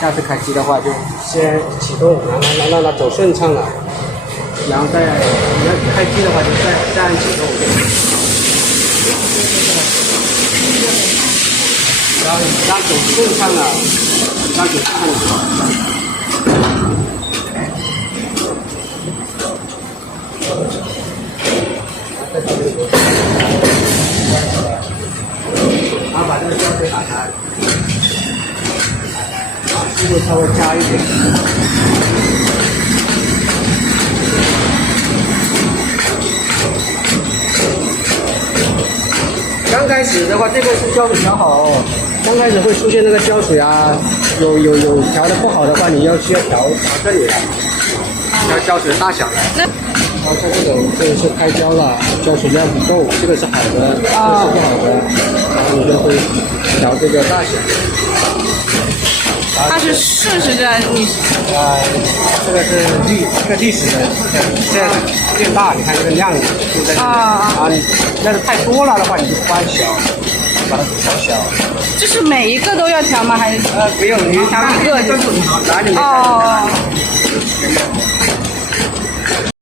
下次开机的话，就先启动，让它走顺畅了，然后再你要开机的话，就再按启动，然后让走顺畅了，让走顺畅了。然后把这个胶水打开，速度稍微加一点。刚开始的话，这个是胶水调好哦。刚开始会出现那个胶水啊，有调的不好的话，你需要调这里来，调胶水的大小来。然后像这个是开胶了，胶水量不够，这个是好的，这个是不好的，然后你就会调这个大小。它是顺时针，你这个是历史的，现在变大，你看这个量就在这里啊。你要是太多了的话，你就关小，把它调小。就是每一个都要调吗？还是不用，你调一个就哪里没调。